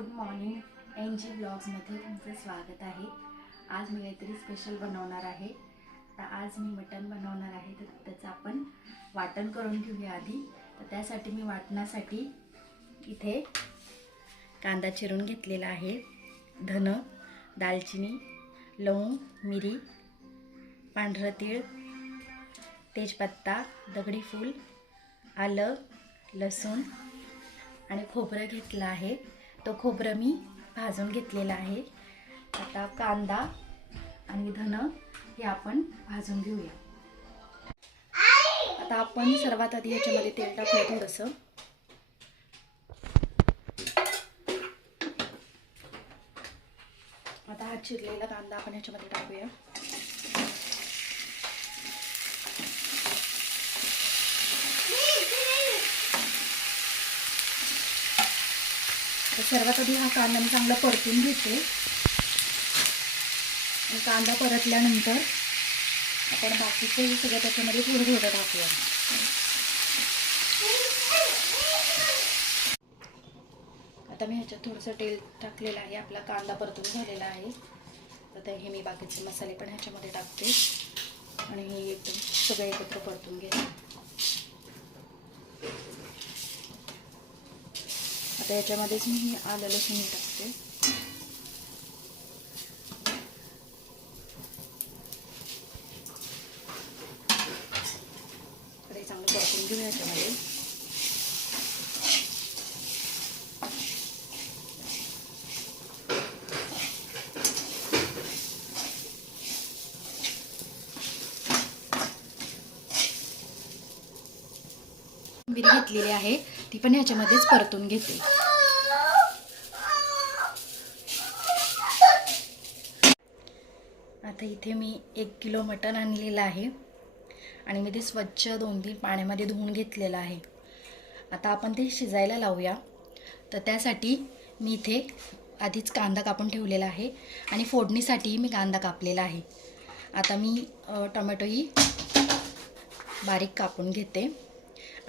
Good morning N G ब्लॉग्समध्ये तुमचं स्वागत आहे. आज मी काहीतरी स्पेशल बनवणार आहे. तर आज मी मटण बनवणार आहे तर त्याचं आपण वाटण करून घेऊया आधी. तर त्यासाठी मी वाटण्यासाठी इथे कांदा चिरून घेतलेला आहे. धन दालचिनी लवंग मिरी पांढरं तीळ तेजपत्ता दगडी फूल आलं लसूण आणि खोबरं घेतलं आहे. तो खोबरं मी भाजून घेतलेला आहे. आता कांदा आणि धन हे आपण भाजून घेऊया. आता आपण सर्वात आधी याच्यामध्ये तेल टाकूया थोडंसं. आता हा चिरलेला कांदा आपण ह्याच्यामध्ये टाकूया. तर सर्वात आधी हा कांदा मी चांगला परतून घेते. कांदा परतल्यानंतर आपण बाकीचे सगळं त्याच्यामध्ये थोडं थोडं टाकूया. आता मी ह्याच्यात थोडंसं तेल टाकलेलं आहे. आपला कांदा परतून झालेला आहे. तर हे मी बाकीचे मसाले पण ह्याच्यामध्ये टाकते. आणि हे एकदम सगळं एकत्र परतून घेते. आता याच्यामध्येच मी हे आलं लसूण टाकते चांगलं परतून घेऊ याच्यामध्ये. घेतलेली आहे ती पण ह्याच्यामध्येच परतून घेते आता इथे मी एक किलो मटण आणलेलं आहे. आणि मी ते स्वच्छ दोन तीन पाण्यामध्ये धुवून घेतलेलं आहे. आता आपण ते शिजायला लावूया. तर त्यासाठी मी इथे आधीच कांदा कापून ठेवलेला आहे आणि फोडणीसाठी मी कांदा कापलेला आहे. आता मी टोमॅटोही बारीक कापून घेते.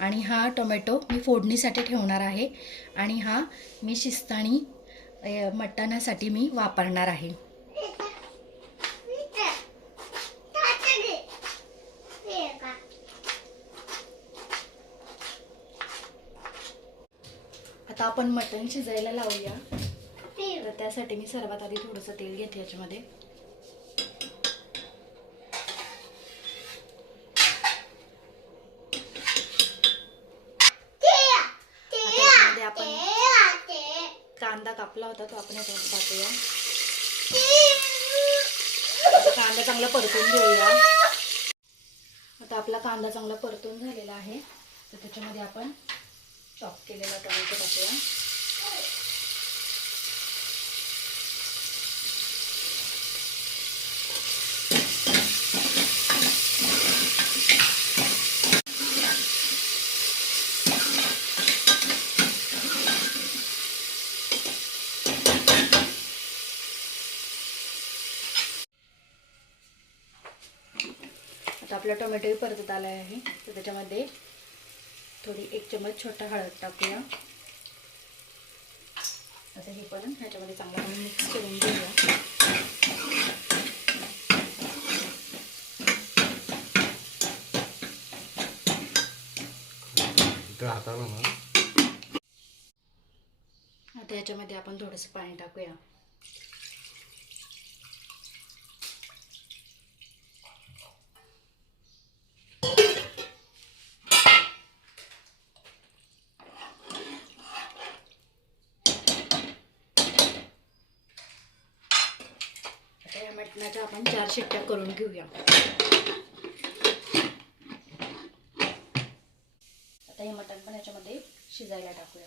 आणि हा टोमॅटो मी फोडणीसाठी ठेवणार आहे. आणि हा मी शिस्तानी मटणासाठी मी वापरणार आहे आता आपण मटण शिजायला लावूया. तर त्यासाठी मी सर्वात आधी थोडंसं तेल घेते याच्यामध्ये. आपण कांदा कापला होता तो आपण याच्यामध्ये टाकूया. कांदा चांगला परतून घेऊया. आता आपला कांदा चांगला परतून झालेला आहे. तर त्याच्यामध्ये आपण चॉप केलेला टोमॅटो टाकूया. आता आपला टोमॅटोही परतत आला आहे. तर त्याच्यामध्ये थोडी एक चमच छोटा हळद टाकूया. आता हे पण ह्याच्यामध्ये चांगलं मिक्स करून घेऊया. इकडे हाताला ना. आता याच्यामध्ये आपण थोडंसं पाणी टाकूया. मटणाच्या आपण चार शिट्ट्या करून घेऊया. आता हे मटण पण याच्यामध्ये शिजायला टाकूया.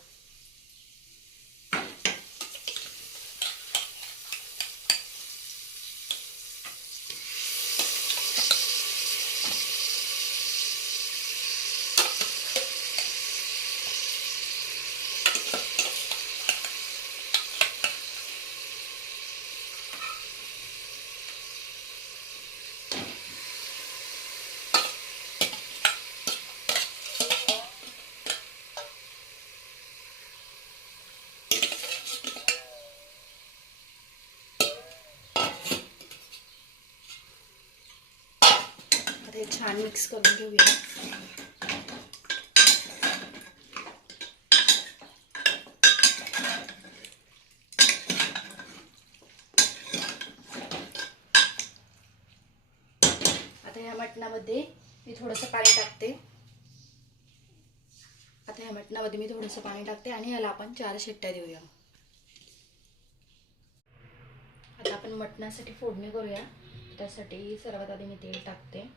हे छान मिक्स करून घेऊया. आता ह्या मटणामध्ये मी थोडंसं पाणी टाकते. आता ह्या मटणामध्ये मी थोडंसं पाणी टाकते आणि याला आपण चार शिट्ट्या देऊया. आता आपण मटणासाठी फोडणी करूया. त्यासाठी सर्वात आधी मी तेल टाकते.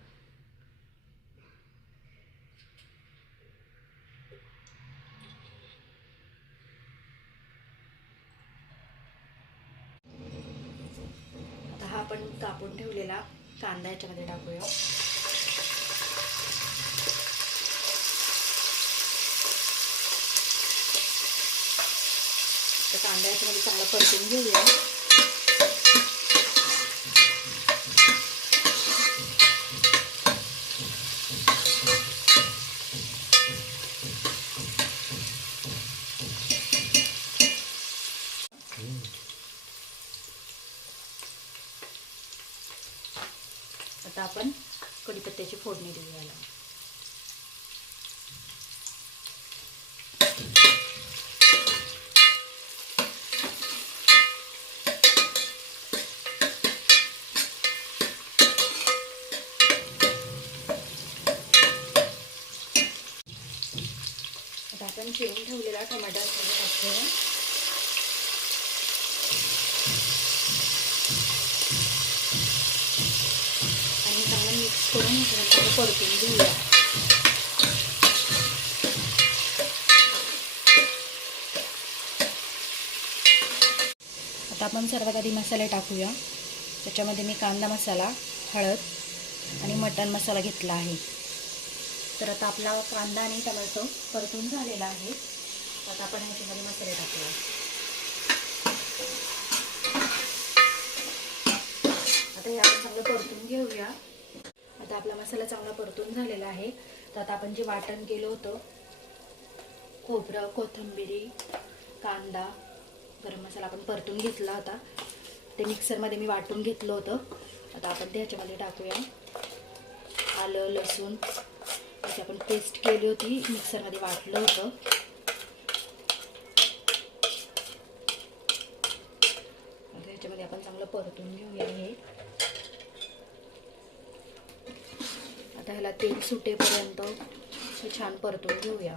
आपण कापून ठेवलेला कांदा याच्यामध्ये टाकूया. तर कांदा याच्यामध्ये चांगला परतून घेऊया आता आपण कढीपत्त्याची फोडणी देऊया याला आता आपण चिरून ठेवलेला टमाटा टाकूया आणि चांगलं मिक्स करून नंतर परतून घेऊया. आता आपण सर्वात आधी मसाले टाकूया. त्याच्यामध्ये मी कांदा मसाला हळद आणि मटण मसाला घेतला आहे. तर आता आपला कांदा आणि टमाटो परतून झालेला आहे. आता आपण ह्याच्यामध्ये मसाले टाकूया. आता हे आपण चांगलं परतून घेऊया. आता आपला मसाला चांगला परतून झालेला आहे. तर आता आपण जे वाटण केलं होतं खोबरं कोथिंबिरी कांदा गरम मसाला आपण परतून घेतला होता. ते मिक्सरमध्ये मी वाटून घेतलं होतं. आता आपण ते ह्याच्यामध्ये टाकूया. आलं लसूण. त्याची आपण पेस्ट केली होती. मिक्सरमध्ये वाटलं होतं. आता ह्याच्यामध्ये आपण चांगलं परतून घेऊया हे. आता ह्याला तेल सुटेपर्यंत हे छान परतून घेऊया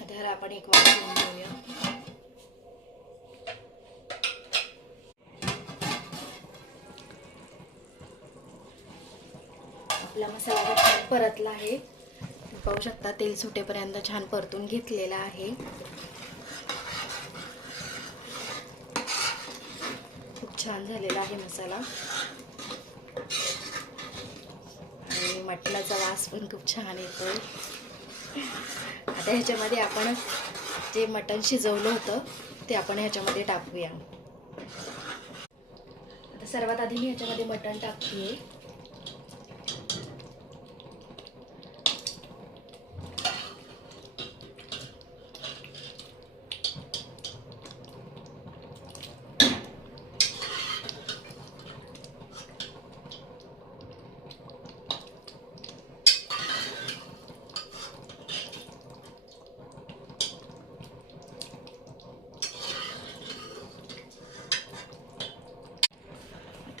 आता ह्याला आपण एक वाट घेऊन घेऊया आपला मसाला आता छान परतला आहे. पाहू शकता तेल सुटेपर्यंत छान परतून घेतलेला आहे. खूप छान झालेला आहे मसाला. आणि मटणाचा वास पण खूप छान येतोय. आता ह्याच्यामध्ये आपण जे मटण शिजवलं होतं ते आपण ह्याच्यामध्ये टाकूया. आता सर्वात आधी मी ह्याच्यामध्ये मटण टाकते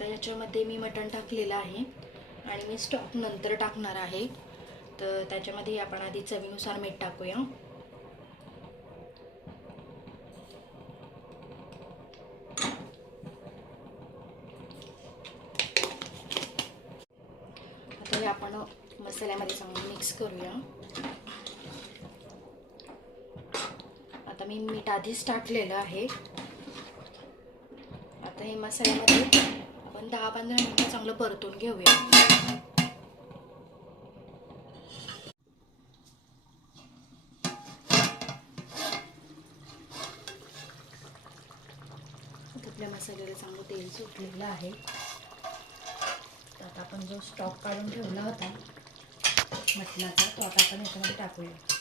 आता याच्यामध्ये मी मटण टाकलेलं आहे आणि मी स्टॉक नंतर टाकणार आहे. तर त्याच्यामध्ये आपण आधी चवीनुसार मीठ टाकूया. आता हे आपण मसाल्यामध्ये चांगलं मिक्स करूया. आता मी मीठ आधीच टाकलेलं आहे. आता हे मसाल्यामध्ये आपण दहा पंधरा मिनटं चांगलं परतून घेऊया. आपल्या मसाल्याला चांगलं तेल सुटलेलं आहे. तर आता आपण जो स्टॉक काढून ठेवला होता मटणाचा तो आता आपण याच्यामध्ये टाकूया.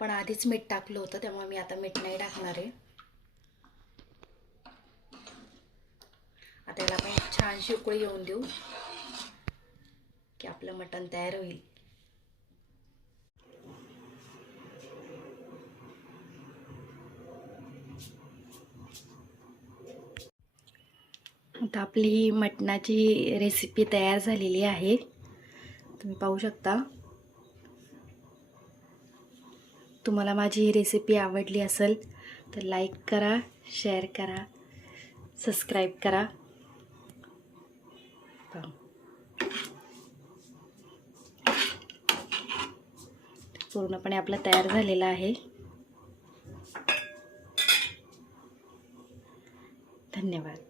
आपण आधीच मीठ टाकलं होतं त्यामुळे मी आता मीठ नाही टाकणार आहे. आता याला आपण एक छानशी उकळी येऊन देऊ की आपलं मटण तयार होईल. आता आपली मटणाची रेसिपी तयार झालेली आहे. तुम्ही पाहू शकता. तुम्हाला माझी ही रेसिपी आवडली असेल तर लाईक करा शेअर करा सबस्क्राईब करा. पूर्णपणे आपला तयार झालेला आहे. धन्यवाद.